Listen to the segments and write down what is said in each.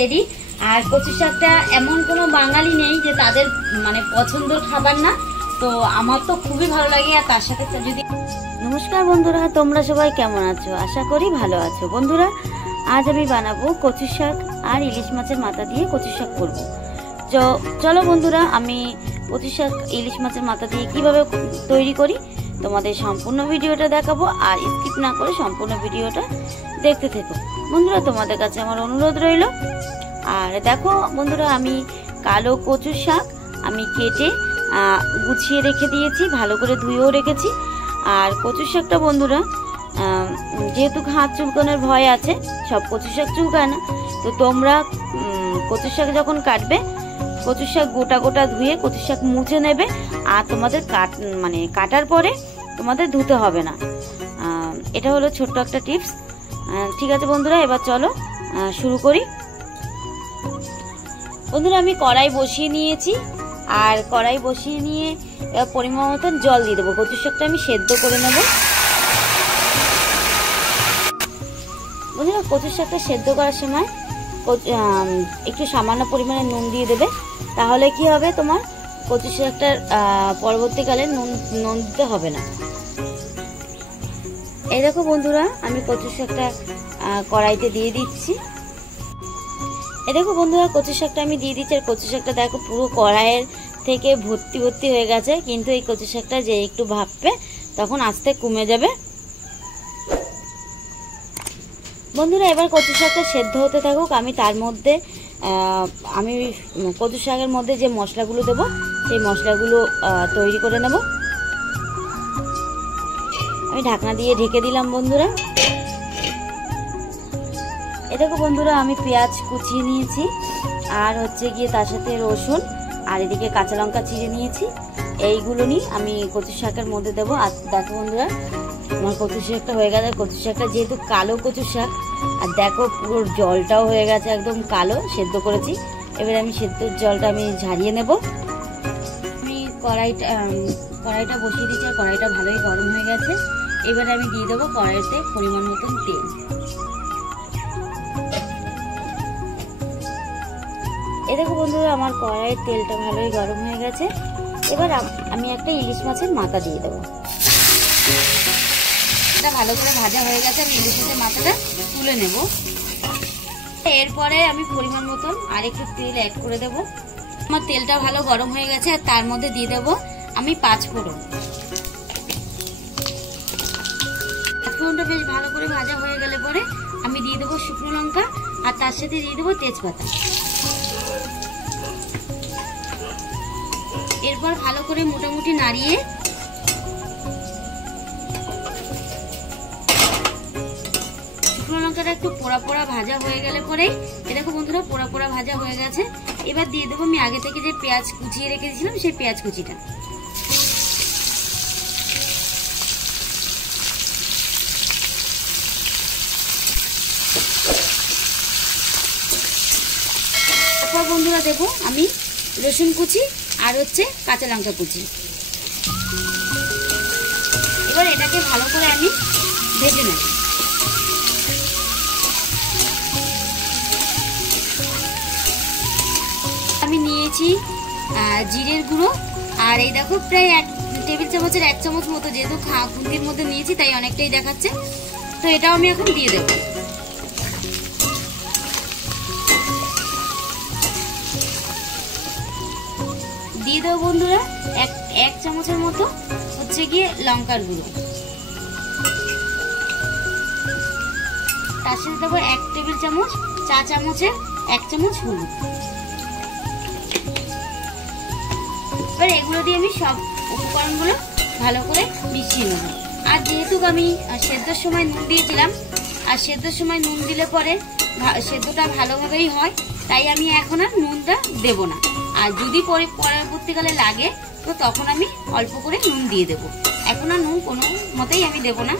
Ready. আর কচু শাকটা এমন কোনো বাঙালি নেই যে তাদের মানে পছন্দের খাবার না, তো আমার তো খুবই ভালো লাগে। আর তার সাথে যদি নমস্কার বন্ধুরা, তোমরা সবাই কেমন আছো? আশা করি ভালো আছো। বন্ধুরা, আজ আমি বানাবো কচু শাক আর ইলিশ মাছের মাথা দিয়ে কচু শাক করবো। চলো বন্ধুরা, আমি কচু শাক ইলিশ মাছের মাথা দিয়ে কিভাবে তৈরি করি তোমাদের সম্পূর্ণ ভিডিওটা দেখাবো, আর স্কিপ না করে সম্পূর্ণ ভিডিওটা দেখতে থেকো। বন্ধুরা, তোমাদের কাছে আমার অনুরোধ রইল। আর দেখো বন্ধুরা, আমি কালো কচু শাক আমি কেটে গুছিয়ে রেখে দিয়েছি, ভালো করে ধুয়েও রেখেছি। আর কচু শাকটা বন্ধুরা, যেহেতু হাত চুলকানোর ভয় আছে, সব কচু শাক চুলকায় না, তো তোমরা কচু শাক যখন কাটবে, কচু শাক গোটা গোটা ধুয়ে কচু শাক মুছে নেবে। আর তোমাদের কাটার পরে তোমাদের ধুতে হবে না। এটা হলো ছোট্ট একটা টিপস। ঠিক আছে বন্ধুরা, এবার চলো শুরু করি। বন্ধুরা, আমি কড়াই বসিয়ে নিয়েছি, আর কড়াই বসিয়ে নিয়ে পরিমাণ মতন জল দিয়ে দেবো। কচু শাকটা আমি সেদ্ধ করে নেব। বন্ধুরা, কচু শাকটা সেদ্ধ করার সময় একটু সামান্য পরিমাণে নুন দিয়ে দেবে, তাহলে কি হবে, তোমার কচু শাকটার পরবর্তীকালে নুন দিতে হবে না। এই দেখো বন্ধুরা, আমি কচু শাকটা কড়াইতে দিয়ে দিচ্ছি। এই দেখো বন্ধুরা, কচু শাকটা আমি দিয়ে দিচ্ছি। আর কচু শাকটা দেখো পুরো কড়াইয়ের থেকে ভর্তি ভর্তি হয়ে গেছে, কিন্তু এই কচু শাকটা যে একটু ভাপবে তখন আস্তে কমে যাবে। বন্ধুরা, এবার কচু শাকটা সেদ্ধ হতে থাকুক। আমি তার মধ্যে আমি কচু শাকের মধ্যে যে মশলাগুলো দেবো, সেই মশলাগুলো তৈরি করে নেব। আমি ঢাকনা দিয়ে ঢেকে দিলাম বন্ধুরা। এ দেখো বন্ধুরা, আমি পেঁয়াজ কুচিয়ে নিয়েছি, আর হচ্ছে গিয়ে তার সাথে রসুন, আর এদিকে কাঁচা লঙ্কা চিড়ে নিয়েছি। এইগুলো নিয়ে আমি কচু শাকের মধ্যে দেবো। আর দেখো বন্ধুরা, আমার কচু শাকটা হয়ে গেছে। কচু শাকটা যেহেতু কালো কচু শাক, আর দেখো পুরো জলটাও হয়ে গেছে একদম কালো, সেদ্ধ করেছি। এবারে আমি সেদ্ধর জলটা আমি ঝারিয়ে নেব। আমি কড়াইটা বসিয়ে দিচ্ছি, আর কড়াইটা ভালোই গরম হয়ে গেছে। এবারে আমি দিয়ে দেবো কড়াইতে পরিমাণ মতন তেল। এই দেখো বন্ধুরা, আমার কড়াইয়ের তেলটা ভালোই গরম হয়ে গেছে। এবার আমি একটা ইলিশ মাছের মাথা দিয়ে দেবো। এটা ভালো করে ভাজা হয়ে গেছে, আমি ইলিশ মাছের মাথাটা তুলে নেব। এরপরে আমি পরিমাণ মতন আর একটু তেল অ্যাড করে দেব। আমার তেলটা ভালো গরম হয়ে গেছে, আর তার মধ্যে দিয়ে দেবো আমি 5 ফোড়ন। 5 ফোড়নটা বেশ ভালো করে ভাজা হয়ে গেলে পরে আমি দিয়ে দেবো শুকনো লঙ্কা, আর তার সাথে দিয়ে দেবো তেজপাতা। এরপর ভালো করে মোটামুটি নাড়িয়ে শুকনো লঙ্কাটা একটু পোড়া পোড়া ভাজা হয়ে গেলে পরেই, দেখো বন্ধুরা পোড়া পোড়া ভাজা হয়ে গেছে। এবার দিয়ে দেবো আমি আগে থেকে যে পেঁয়াজ কুচিয়ে রেখে দিয়েছিলাম, সেই পেঁয়াজ কুচিটা। তারপর বন্ধুরা দেবো আমি রসুন কুচি আর হচ্ছে কাঁচা লঙ্কা কুচি। এবার এটাকে ভালো করে আমি ভেজে নেব। আমি নিয়েছি জিরের গুঁড়ো, আর এই দেখো প্রায় 1 টেবিল চামচের 1 চামচ মতো, যেহেতু খুন্তির মধ্যে নিয়েছি তাই অনেকটাই দেখাচ্ছে, তো এটাও আমি এখন দিয়ে দেবো। দিয়ে দেবো বন্ধুরা 1 চামচের মতো হচ্ছে গিয়ে লঙ্কার গুঁড়ো। তার সাথে দেবো 1 টেবিল চামচ চা চামচের 1 চামচ হলুদ। এবার এগুলো দিয়ে আমি সব উপকরণগুলো ভালো করে মিশিয়ে নেব। আর যেহেতু আমি সেদ্ধর সময় নুন দিয়েছিলাম, আর সেদ্ধর সময় নুন দিলে পরে সেদ্ধটা ভালোভাবেই হয়, তাই আমি এখন আর নুনটা দেব না। আর যদি পরবর্তীকালে লাগে তো তখন আমি অল্প করে নুন দিয়ে দেব। এখন আর নুন কোনো মতেই আমি দেব না।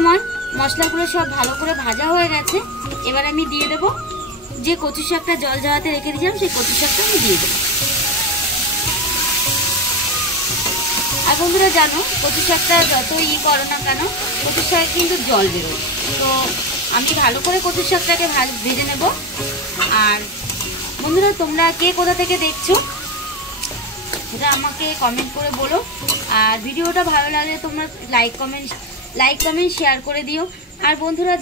আমার মশলাগুলো সব ভালো করে ভাজা হয়ে গেছে। এবার আমি দিয়ে দেব যে কচু শাকটা জল ঝরাতে রেখে দিয়েছিলাম, সেই কচু শাকটা আমি দিয়ে দেবো। আর বন্ধুরা জানো কচু শাকটা যত করো না কেন কচু শাক কিন্তু জল বেরোয়। তো আমি ভালো করে কচু শাকটাকে ভেজে নেব। আর বন্ধুরা তোমরা কে কোথা থেকে দেখছো সেটা আমাকে কমেন্ট করে বলো। আর ভিডিওটা ভালো লাগলে তোমরা লাইক কমেন্ট শেয়ার করে দিও। আর বন্ধুরা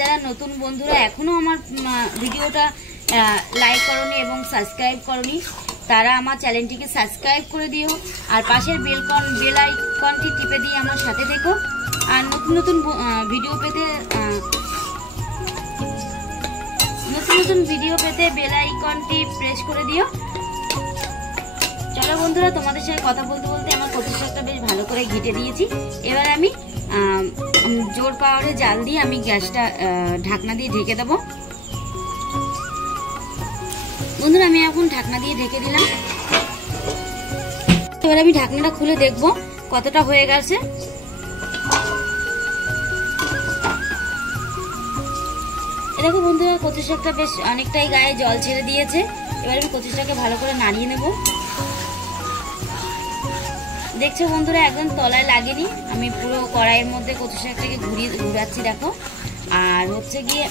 যারা নতুন বন্ধুরা এখনো আমার ভিডিওটা লাইক করনি এবং সাবস্ক্রাইব করনি তারা আমার চ্যানেলটিকে সাবস্ক্রাইব করে দিও। আর পাশের বেল আইকনটি টিপে দিয়ে আমার সাথে দেখো। আর নতুন ভিডিও পেতে বেল আইকনটি প্রেস করে দিও। চলো বন্ধুরা তোমাদের সাথে কথা বলতে বলতে আমার কচু শাকটা বেশ ভালো করে ঘেটে দিয়েছি। এবার আমি জোর পাওয়ারে জাল দিয়ে আমি গ্যাসটা ঢাকনা দিয়ে ঢেকে দেবো। বন্ধুরা আমি এখন ঢাকনা দিয়ে ঢেকে দিলাম। এবার আমি ঢাকনাটা খুলে দেখবো কতটা হয়ে গেছে। দেখো বন্ধুরা কচু শাকটা বেশ অনেকটাই গায়ে জল ছেড়ে দিয়েছে। এবার আমি কচু শাককে ভালো করে নাড়িয়ে নেব। দেখছো বন্ধুরা একদম তলায় লাগেনি, আমি পুরো কড়াইয়ের মধ্যে কচু শাকটাকে ঘুরাচ্ছি দেখো। আর হচ্ছে গিয়ে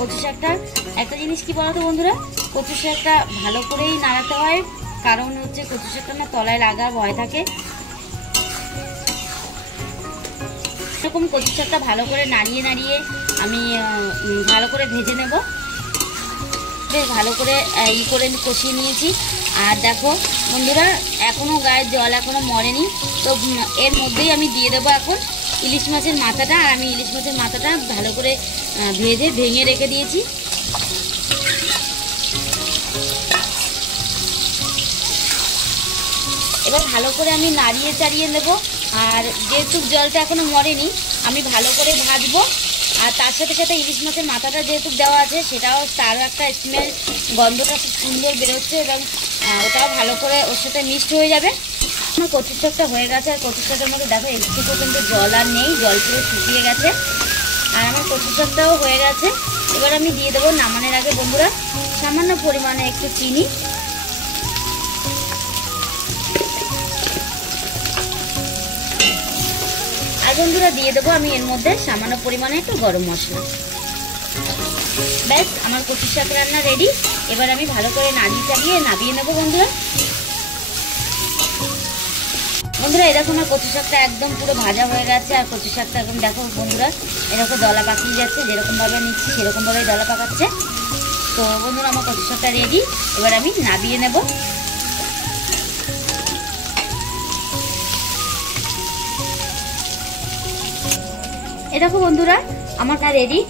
কচু শাকটার একটা জিনিস কি বলতো বন্ধুরা, কচু শাকটা ভালো করেই নাড়াতে হয়, কারণ হচ্ছে কচু শাকটা না তলায় লাগার ভয় থাকে। এরকম কচু শাকটা ভালো করে নাড়িয়ে আমি ভালো করে ভেজে নেব। বেশ ভালো করে করে কষিয়ে নিয়েছি। আর দেখো বন্ধুরা এখনো গায়ের জল এখনো মরেনি। তো এর মধ্যেই আমি দিয়ে দেবো এখন ইলিশ মাছের মাথাটা। আর আমি ইলিশ মাছের মাথাটা ভালো করে ভেঙে রেখে দিয়েছি। এবার ভালো করে আমি নাড়িয়ে চাড়িয়ে নেব। আর যেহেতু জলটা এখনো মরেনি আমি ভালো করে ভাজবো। আর তার সাথে সাথে ইলিশ মাছের মাথাটা যেহেতু দেওয়া আছে সেটাও তারও একটা স্মেল, গন্ধটা খুব সুন্দর বেরোচ্ছে এবং ওটাও ভালো করে ওর সাথে মিক্সড হয়ে যাবে। আমার কচু শাকটা হয়ে গেছে। আর কচু শাকের মধ্যে দেখো একটু কিন্তু জল আর নেই, জল পুরো শুকিয়ে গেছে। আর আমার কচু শাকটাও হয়ে গেছে। এবার আমি দিয়ে দেবো নামানোর আগে বন্ধুরা সামান্য পরিমাণে একটু চিনি। আর বন্ধুরা দিয়ে দেবো আমি এর মধ্যে সামান্য পরিমাণে একটু গরম মশলা। ব্যাস আমার কচু শাক রান্না রেডি। এবার আমি ভালো করে নামিয়ে নেবো বন্ধুরা। এরকম আমার কচু শাকটা একদম পুরো ভাজা হয়ে গেছে। আর কচু শাকটা একদম দেখো বন্ধুরা এরকম দলা পাকিয়ে যাচ্ছে, যেরকম ভাবে নিচ্ছি সেরকম ভাবে দলা পাকাচ্ছে। তো বন্ধুরা আমার কচু শাকটা রেডি। এবার আমি নামিয়ে নেব। দেখো বন্ধুরা আমার রেডি।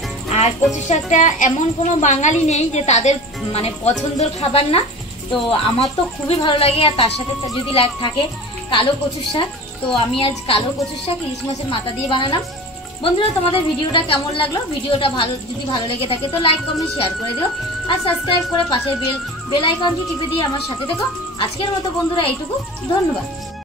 আর কচু শাকটা এমন কোনো বাঙালি নেই যে তাদের মানে পছন্দের খাবার না। তো আমার তো খুবই ভালো লাগে। আর তার সাথে যদি থাকে কালো কচুর শাক, তো আমি আজ কালো কচুর শাক ইলিশ মাছের মাথা দিয়ে বানালাম। বন্ধুরা তোমাদের ভিডিওটা কেমন লাগলো? ভিডিওটা যদি ভালো লেগে থাকে তো লাইক কমেন্ট শেয়ার করে দিও। আর সাবস্ক্রাইব করে পাশের বেল আইকনটি টিপে দিয়ে আমার সাথে দেখো। আজকের মতো বন্ধুরা এইটুকু, ধন্যবাদ।